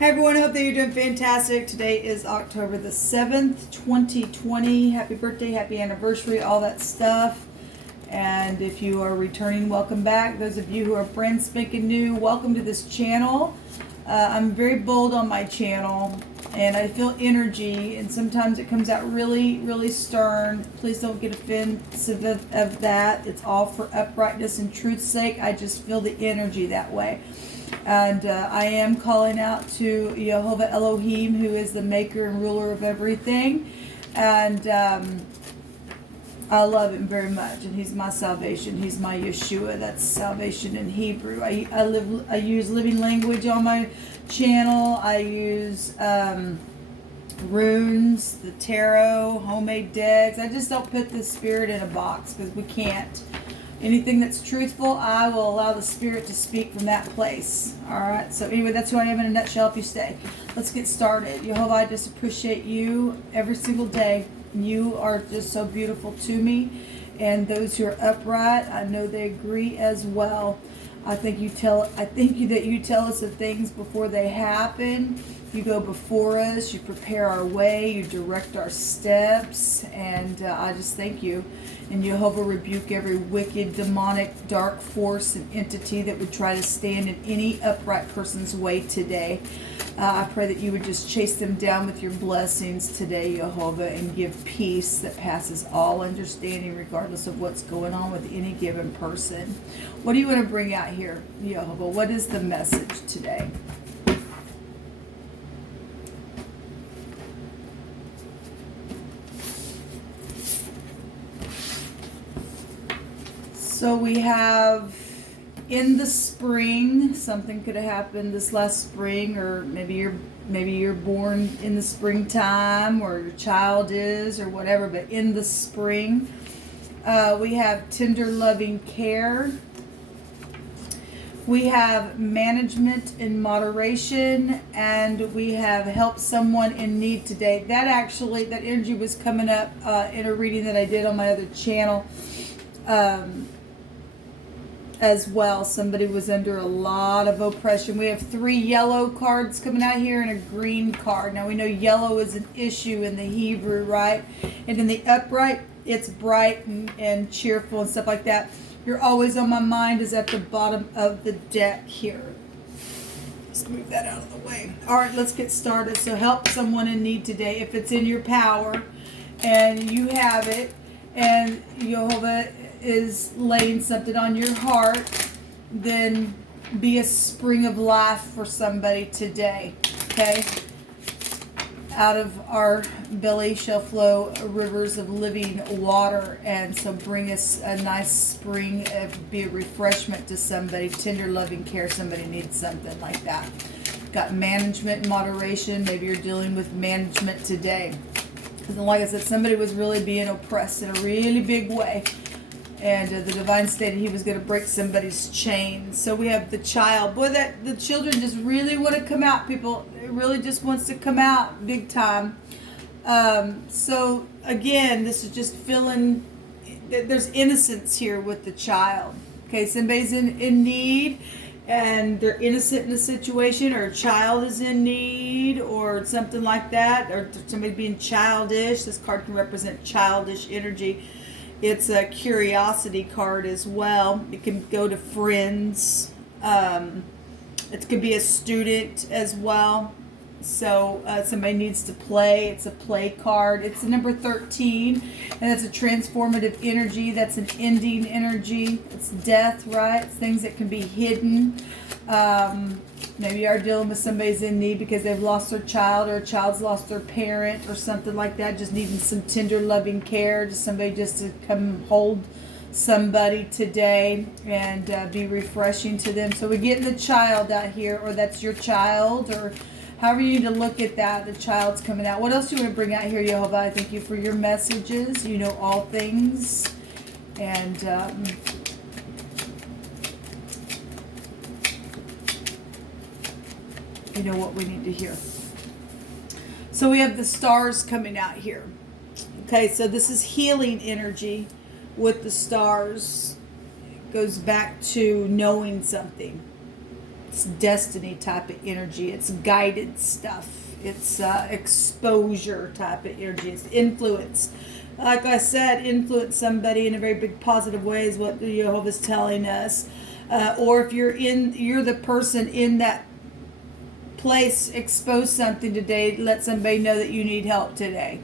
Hey everyone, I hope that you're doing fantastic. Today is October the 7th, 2020. Happy birthday, happy anniversary, all that stuff. And if you are returning, welcome back. Those of you who are brand spanking new, welcome to this channel. I'm very bold on my channel and I feel energy, and sometimes it comes out really stern. Please don't get offensive of that. It's all for uprightness and truth's sake. I just feel the energy that way. And I am calling out to Jehovah Elohim, who is the maker and ruler of everything. And I love him very much. And he's my salvation. He's my Yeshua. That's salvation in Hebrew. I use living language on my channel. I use runes, the tarot, homemade decks. I just don't put the spirit in a box because we can't. Anything that's truthful, I will allow the Spirit to speak from that place. Alright, so anyway, that's who I am in a nutshell if you stay. Let's get started. Jehovah, I just appreciate you every single day. You are just so beautiful to me. And those who are upright, I know they agree as well. I thank you that you tell us of things before they happen. You go before us, you prepare our way, you direct our steps, and I just thank you. And Jehovah, rebuke every wicked, demonic, dark force and entity that would try to stand in any upright person's way today. I pray that you would just chase them down with your blessings today, Jehovah, and give peace that passes all understanding regardless of what's going on with any given person. What do you want to bring out here, Jehovah? What is the message today? So we have in the spring, something could have happened this last spring, or maybe you're born in the springtime, or your child is, or whatever, but in the spring, we have tender loving care. We have management in moderation, and we have help someone in need today. That energy was coming up in a reading that I did on my other channel. As well, somebody was under a lot of oppression. We have 3 yellow cards coming out here and a green card. Now we know yellow is an issue in the Hebrew, right? And in the upright, it's bright and cheerful and stuff like that. You're always on my mind is at the bottom of the deck here. Let's move that out of the way. All right, let's get started. So help someone in need today if it's in your power and you have it, and Jehovah is laying something on your heart, then be a spring of life for somebody today, okay? Out of our belly shall flow rivers of living water, and so bring us a nice spring, be a refreshment to somebody, tender loving care, somebody needs something like that. Got management and moderation, maybe you're dealing with management today. Because like I said, somebody was really being oppressed in a really big way. And the divine stated he was going to break somebody's chain. So we have the child. Boy, that the children just really want to come out, people. It really just wants to come out big time. So again, this is just feeling, there's innocence here with the child. Okay, somebody's in need and they're innocent in the situation, or a child is in need or something like that, or somebody being childish. This card can represent childish energy. It's a curiosity card as well. It can go to friends. It could be a student as well. So somebody needs to play. It's a play card. It's the number 13, and that's a transformative energy. That's an ending energy. It's death, right? It's things that can be hidden. Maybe you are dealing with somebody's in need because they've lost their child, or a child's lost their parent or something like that, just needing some tender loving care, just somebody just to come hold somebody today and be refreshing to them. So we're getting the child out here, or that's your child, or however you need to look at that, the child's coming out. What else do you want to bring out here, Jehovah? I thank you for your messages. You know all things. And you know what we need to hear. So we have the stars coming out here. Okay, so this is healing energy with the stars. It goes back to knowing something. It's destiny type of energy. It's guided stuff. It's exposure type of energy. It's influence. Like I said, influence somebody in a very big positive way is what Jehovah's telling us. Or if you're the person in that place, expose something today, let somebody know that you need help today.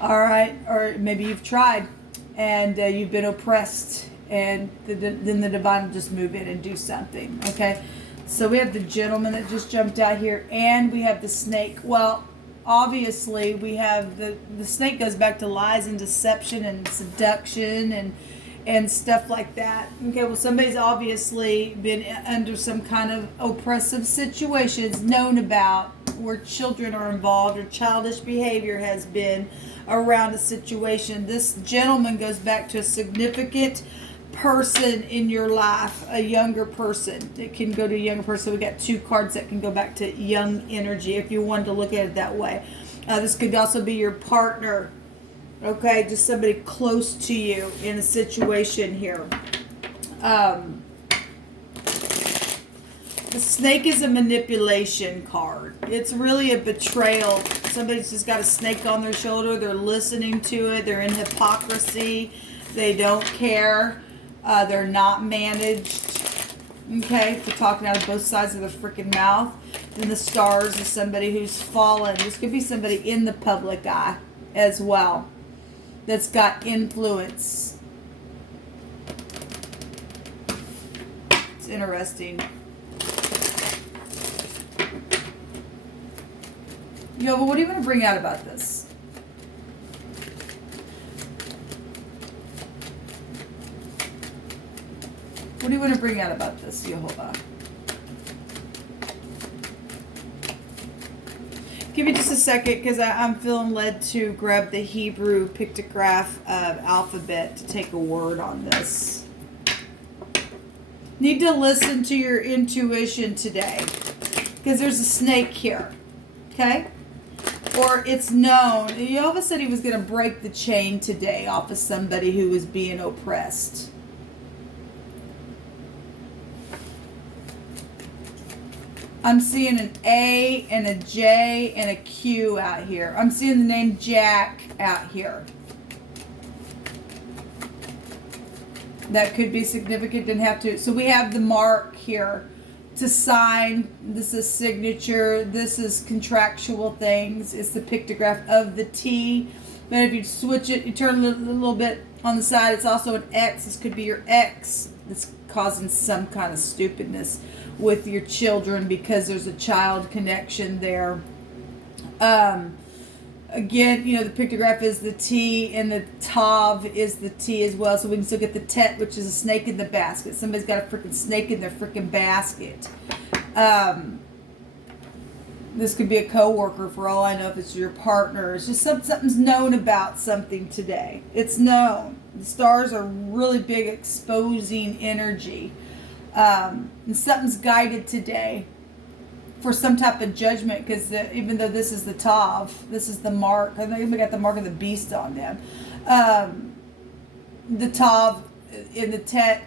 All right, or maybe you've tried and you've been oppressed, and then the divine will just move in and do something. Okay, so we have the gentleman that just jumped out here, and we have the snake. Well, obviously we have the snake goes back to lies and deception and seduction and stuff like that. Okay, well, somebody's obviously been under some kind of oppressive situations, known about, where children are involved or childish behavior has been around a situation. This gentleman goes back to a significant person in your life, a younger person. It can go to a younger person. We got 2 cards that can go back to young energy if you wanted to look at it that way. This could also be your partner. Okay, just somebody close to you in a situation here. The snake is a manipulation card. It's really a betrayal. Somebody's just got a snake on their shoulder. They're listening to it. They're in hypocrisy. They don't care. They're not managed. Okay, they're talking out of both sides of their freaking mouth. Then the stars is somebody who's fallen. This could be somebody in the public eye as well that's got influence. It's interesting. Yo, but what do you want to bring out about this? What do you want to bring out about this, Jehovah? Give me just a second, because I'm feeling led to grab the Hebrew pictograph alphabet to take a word on this. Need to listen to your intuition today, because there's a snake here. Okay? Or it's known. Jehovah said he was going to break the chain today off of somebody who was being oppressed. I'm seeing an A and a J and a Q out here. I'm seeing the name Jack out here. That could be significant, didn't have to. So we have the mark here to sign. This is signature. This is contractual things. It's the pictograph of the T. But if you switch it, you turn it a little bit on the side, it's also an X. This could be your ex that's causing some kind of stupidness with your children because there's a child connection there. Again, you know, the pictograph is the T and the Tav is the T as well. So we can still get the Tet, which is a snake in the basket. Somebody's got a freaking snake in their freaking basket. This could be a coworker for all I know, if it's your partner. It's just something's known about something today. It's known. The stars are really big exposing energy. And something's guided today for some type of judgment, because even though this is the Tav, this is the mark. I think we got the mark of the beast on them. The Tav in the Tet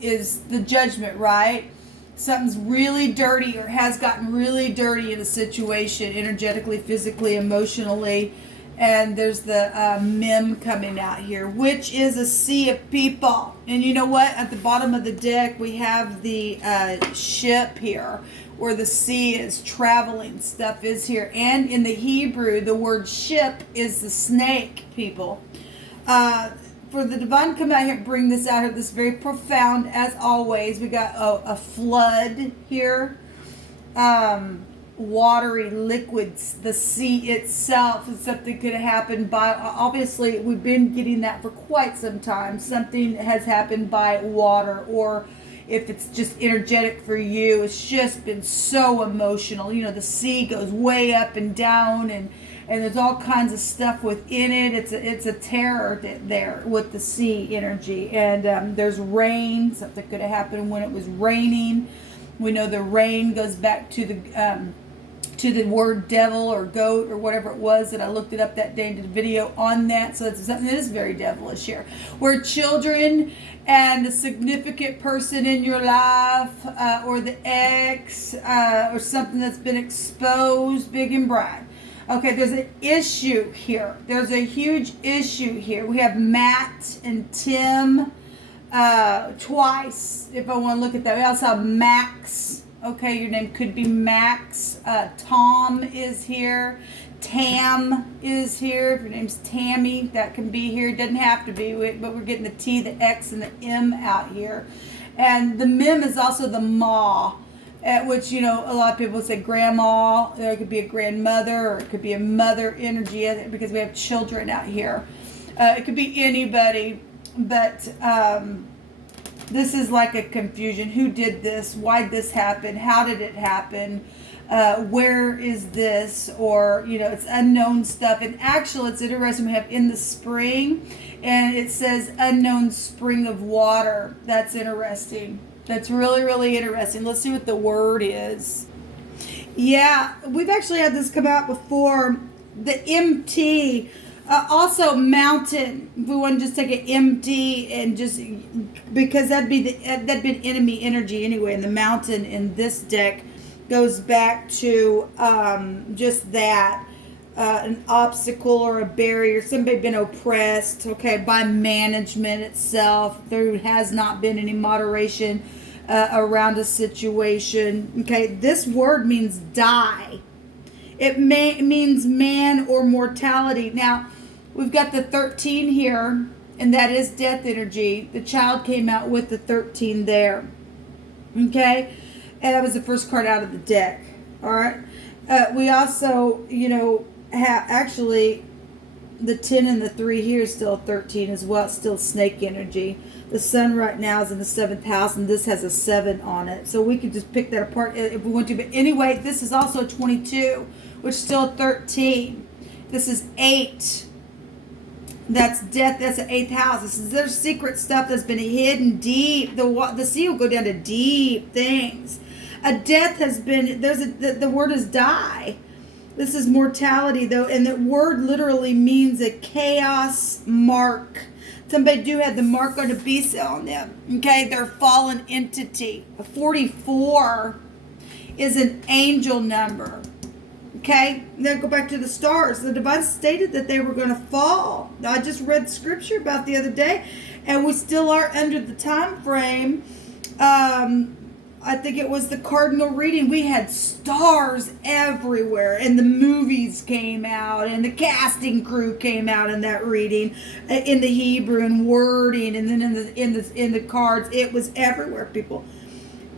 is the judgment, right? Something's really dirty or has gotten really dirty in a situation, energetically, physically, emotionally. And there's the Mem coming out here, which is a sea of people. And you know what? At the bottom of the deck, we have the ship here, where the sea is traveling. Stuff is here. And in the Hebrew, the word ship is the snake, people. For the divine to come out here and bring this out here, this is very profound, as always. We got a flood here. Watery liquids, the sea itself, and something could have happened by, obviously we've been getting that for quite some time. Something has happened by water, or if it's just energetic for you, it's just been so emotional. You know, the sea goes way up and down, and there's all kinds of stuff within it. It's a terror there with the sea energy. And there's rain. Something could have happened when it was raining. We know the rain goes back to the to the word devil or goat or whatever it was that I looked it up that day and did a video on that. So it's something that is very devilish here, where children and a significant person in your life, or the ex, or something that's been exposed big and bright. Okay, there's an issue here. There's a huge issue here. We have Matt and Tim twice, if I want to look at that. We also have Max. Okay, your name could be Max. Tom is here. Tam is here. If your name's Tammy, that can be here. It doesn't have to be, but we're getting the T, the X, and the M out here. And the mem is also the ma, at which, a lot of people say grandma. There could be a grandmother, or it could be a mother energy, because we have children out here. It could be anybody, but this is like a confusion. Who did this? Why did this happen? How did it happen? Where is this? Or, it's unknown stuff. And actually, it's interesting. We have in the spring, and it says unknown spring of water. That's interesting. That's really, really interesting. Let's see what the word is. Yeah, we've actually had this come out before. The MT. Also mountain. If we want to just take an MT and just, because that'd be enemy energy anyway. And the mountain in this deck goes back to just that, an obstacle or a barrier. Somebody been oppressed, okay, by management itself. There has not been any moderation around a situation. Okay, this word means die. It means man or mortality. Now, we've got the 13 here, and that is death energy. The child came out with the 13 there. Okay? And that was the first card out of the deck. All right? We also, have actually the 10 and the 3 here is still 13 as well. It's still snake energy. The sun right now is in the 7th house, and this has a 7 on it. So we could just pick that apart if we want to. But anyway, this is also 22, which is still 13. This is 8. That's death. That's the 8th house. There's secret stuff that's been hidden deep. The sea will go down to deep things. A death has been, the word is die. This is mortality, though, and the word literally means a chaos mark. Somebody do have the mark on the beast on them. Okay, they're fallen entity. A 44 is an angel number. Okay, then go back to the stars. The divine stated that they were going to fall. I just read scripture about the other day, and we still are under the time frame. I think it was the cardinal reading. We had stars everywhere, and the movies came out, and the casting crew came out in that reading, in the Hebrew and wording, and then in the cards. It was everywhere, people.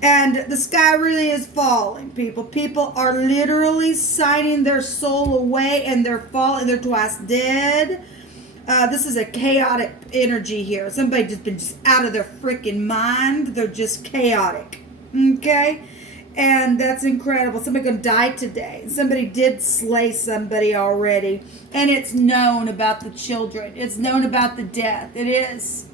And the sky really is falling, people. People are literally signing their soul away, and they're falling. They're twice dead. This is a chaotic energy here. Somebody just been out of their freaking mind. They're just chaotic. Okay? And that's incredible. Somebody gonna die today. Somebody did slay somebody already. And it's known about the children. It's known about the death. It is.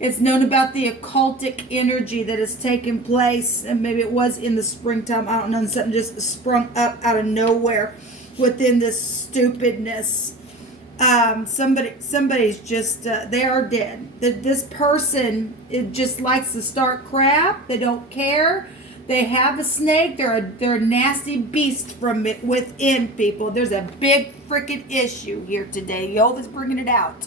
It's known about the occultic energy that has taken place. And maybe it was in the springtime. I don't know. Something just sprung up out of nowhere within this stupidness. Somebody's just, they are dead. This person, it just likes to start crap. They don't care. They have a snake. They're a nasty beast from it within, people. There's a big freaking issue here today. Jehovah's bringing it out.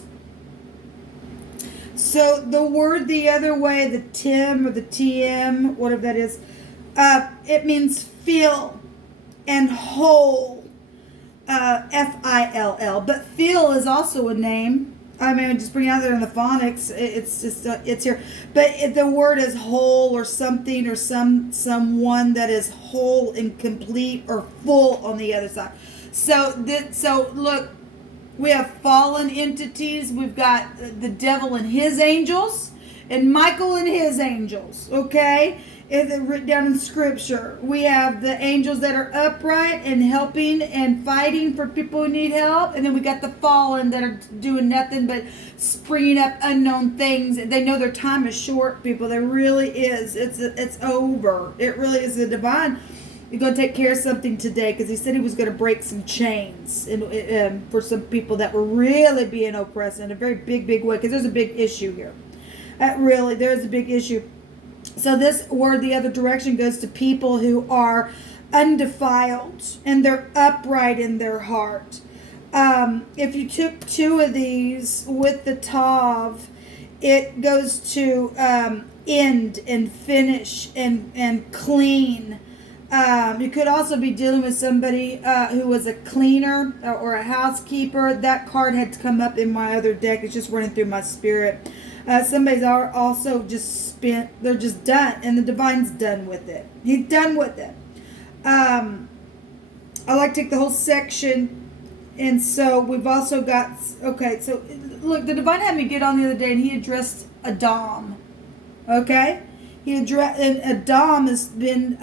So the word the other way, the Tim or the TM, whatever that is, it means fill and whole. F-I-L-L. But Phil is also a name. I mean, just bring it out there in the phonics. It's just, it's here. But the word is whole or something or someone that is whole and complete or full on the other side. So look, we have fallen entities. We've got the devil and his angels and Michael and his angels. Okay? It's written down in scripture. We have the angels that are upright and helping and fighting for people who need help. And then we got the fallen that are doing nothing but springing up unknown things. They know their time is short, people. There really is. It's over. It really is the divine. You're going to take care of something today, because he said he was going to break some chains and for some people that were really being oppressed in a very big way, because there's a big issue here. Really, there's a big issue. So this word, the other direction, goes to people who are undefiled and they're upright in their heart. If you took two of these with the tav, it goes to end and finish and clean. You could also be dealing with somebody who was a cleaner or a housekeeper. That card had to come up in my other deck. It's just running through my spirit. Somebody's also just spent, they're just done, and the divine's done with it. He's done with it. I like to take the whole section, and so we've also got, okay, so look, the divine had me get on the other day, and he addressed Adam. Okay? He addressed, and Adam has been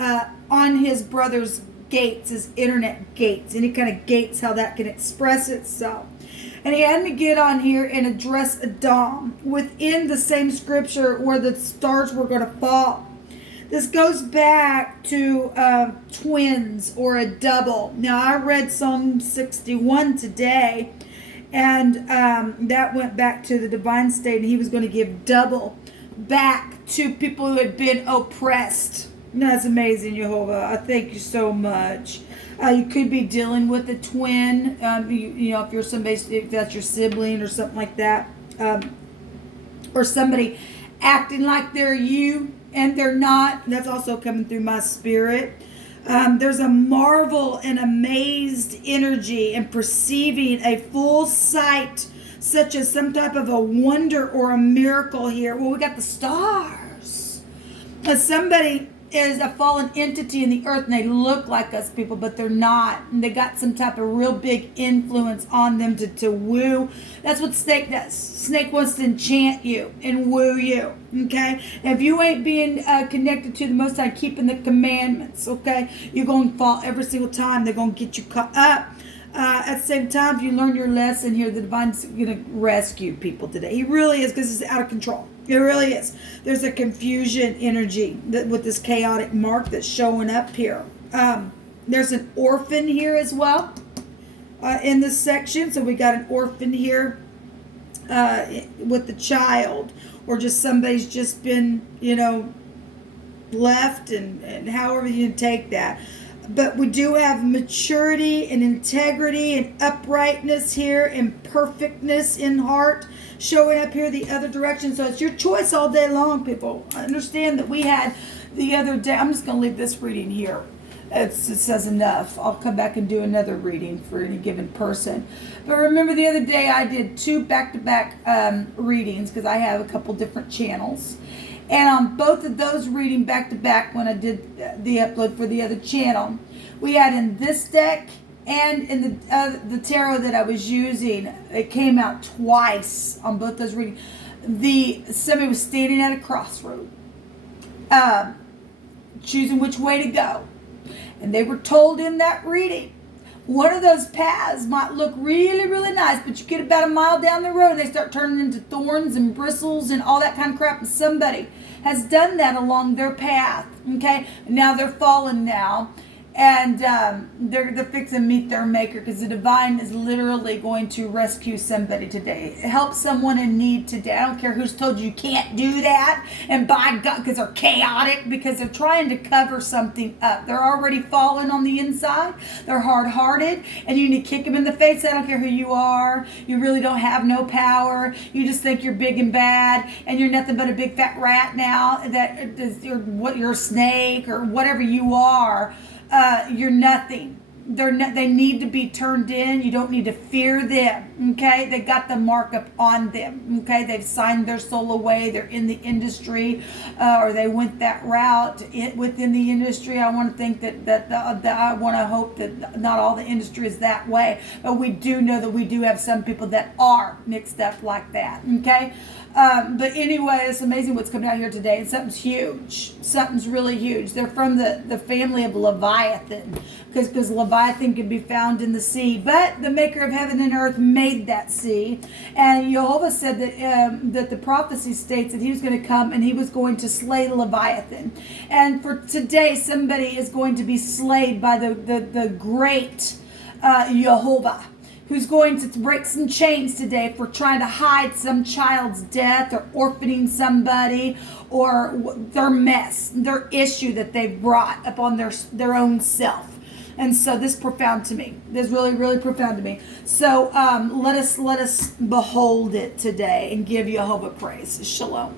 on his brother's gates, his internet gates, and he kind of gates how that can express itself. And he had me get on here and address Adam within the same scripture where the stars were going to fall. This goes back to twins or a double. Now, I read Psalm 61 today, and that went back to the divine state, and he was going to give double back to people who had been oppressed. That's amazing, Jehovah. I thank you so much. You could be dealing with a twin, you know, if you're somebody, if that's your sibling or something like that, or somebody acting like they're you and they're not. That's also coming through my spirit. There's a marvel and amazed energy and perceiving a full sight, such as some type of a wonder or a miracle here. Well, we got the stars. Somebody is a fallen entity in the earth, and they look like us people, but they're not. And they got some type of real big influence on them to woo. That's what snake does. Snake wants to enchant you and woo you. Okay? And if you ain't being connected to the Most High, keeping the commandments, okay, you're going to fall every single time. They're going to get you caught up. At the same time, if you learn your lesson here, the divine's going to rescue people today. He really is, because it's out of control. It really is. There's a confusion energy with this chaotic mark that's showing up here. There's an orphan here as well in this section. So we got an orphan here with the child, or just somebody's just been, you know, left, and however you take that. But we do have maturity and integrity and uprightness here and perfectness in heart showing up here the other direction. So it's your choice all day long, people. I understand that we had the other day. I'm just going to leave this reading here. It says enough. I'll come back and do another reading for any given person. But remember, the other day I did 2 back-to-back readings, because I have a couple different channels. And on both of those reading back-to-back, when I did the upload for the other channel, we had in this deck and in the tarot that I was using, it came out twice on both those readings. Somebody was standing at a crossroad, choosing which way to go. And they were told in that reading, one of those paths might look really, really nice, but you get about a mile down the road and they start turning into thorns and bristles and all that kind of crap. And somebody has done that along their path, okay? Now they're fallen now, and they're fixing to meet their maker, because the divine is literally going to rescue somebody today. Help someone in need today. I don't care who's told you can't do that, and by God, because they're chaotic, because they're trying to cover something up. They're already fallen on the inside. They're hard-hearted, and you need to kick them in the face. I don't care who you are. You really don't have no power. You just think you're big and bad, and you're nothing but a big fat rat now. You're a snake or whatever you are. You're nothing. They need to be turned in. You don't need to fear them. Okay, they got the markup on them. Okay, they've signed their soul away. They're in the industry, or they went that route within the industry. I want to think that I want to hope that not all the industry is that way, but we do know that we do have some people that are mixed up like that. Okay, But anyway, it's amazing what's coming out here today. And something's huge. Something's really huge. They're from the family of Leviathan. Because Leviathan can be found in the sea. But the maker of heaven and earth made that sea. And Jehovah said that the prophecy states that he was going to come and he was going to slay Leviathan. And for today, somebody is going to be slayed by the great Jehovah, who's going to break some chains today for trying to hide some child's death or orphaning somebody or their mess, their issue that they've brought upon their own self. And so this is profound to me. This is really, really profound to me. So let us behold it today and give Jehovah praise. Shalom.